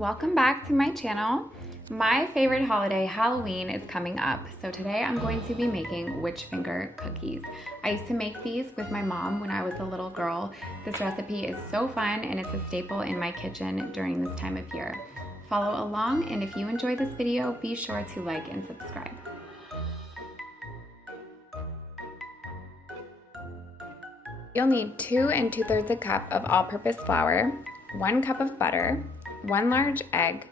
Welcome back to my channel. My favorite holiday, Halloween, is coming up. So today I'm going to be making witch finger cookies. I used to make these with my mom when I was a little girl. This recipe is so fun and it's a staple in my kitchen during this time of year. Follow along, and if you enjoyed this video, be sure to like and subscribe. You'll need 2 2/3 cup of all-purpose flour, 1 cup of butter, 1 large egg,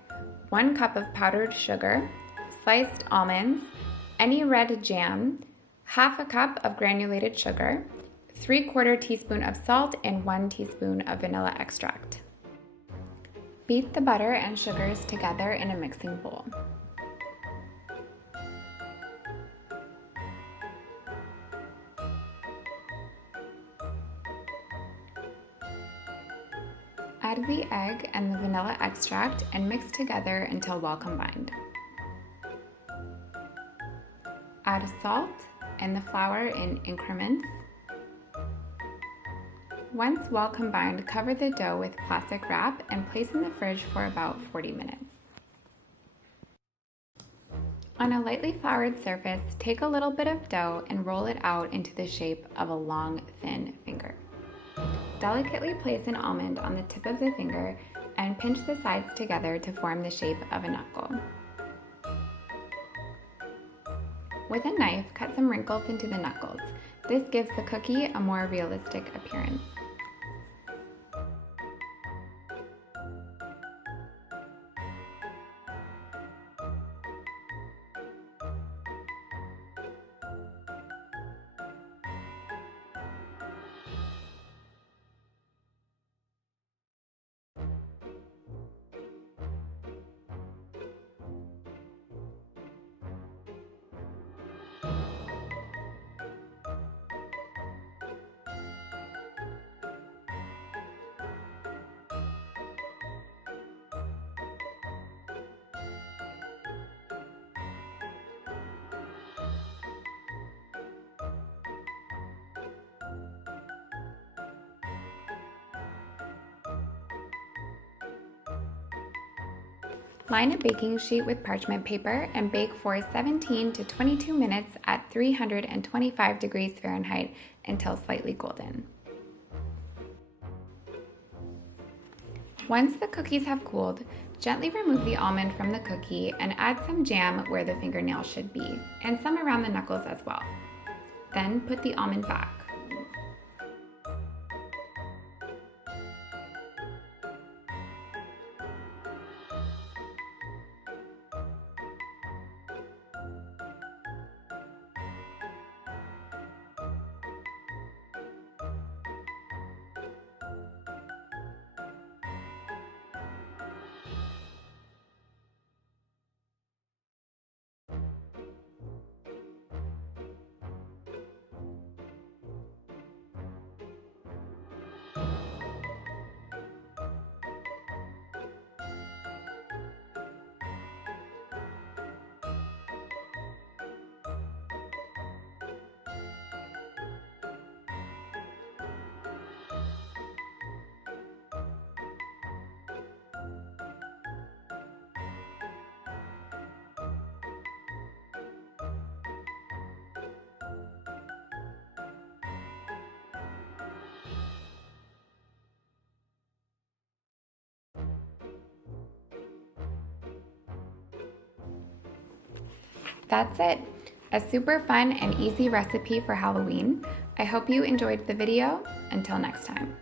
1 cup of powdered sugar, sliced almonds, any red jam, half a cup of granulated sugar, 3/4 teaspoon of salt, and 1 teaspoon of vanilla extract. Beat the butter and sugars together in a mixing bowl. Add the egg and the vanilla extract and mix together until well combined. Add salt and the flour in increments. Once well combined, cover the dough with plastic wrap and place in the fridge for about 40 minutes. On a lightly floured surface, take a little bit of dough and roll it out into the shape of a long, thin finger. Delicately place an almond on the tip of the finger and pinch the sides together to form the shape of a knuckle. With a knife, cut some wrinkles into the knuckles. This gives the cookie a more realistic appearance. Line a baking sheet with parchment paper and bake for 17 to 22 minutes at 325 degrees Fahrenheit until slightly golden. Once the cookies have cooled, gently remove the almond from the cookie and add some jam where the fingernail should be, and some around the knuckles as well. Then put the almond back. That's it. A super fun and easy recipe for Halloween. I hope you enjoyed the video. Until next time.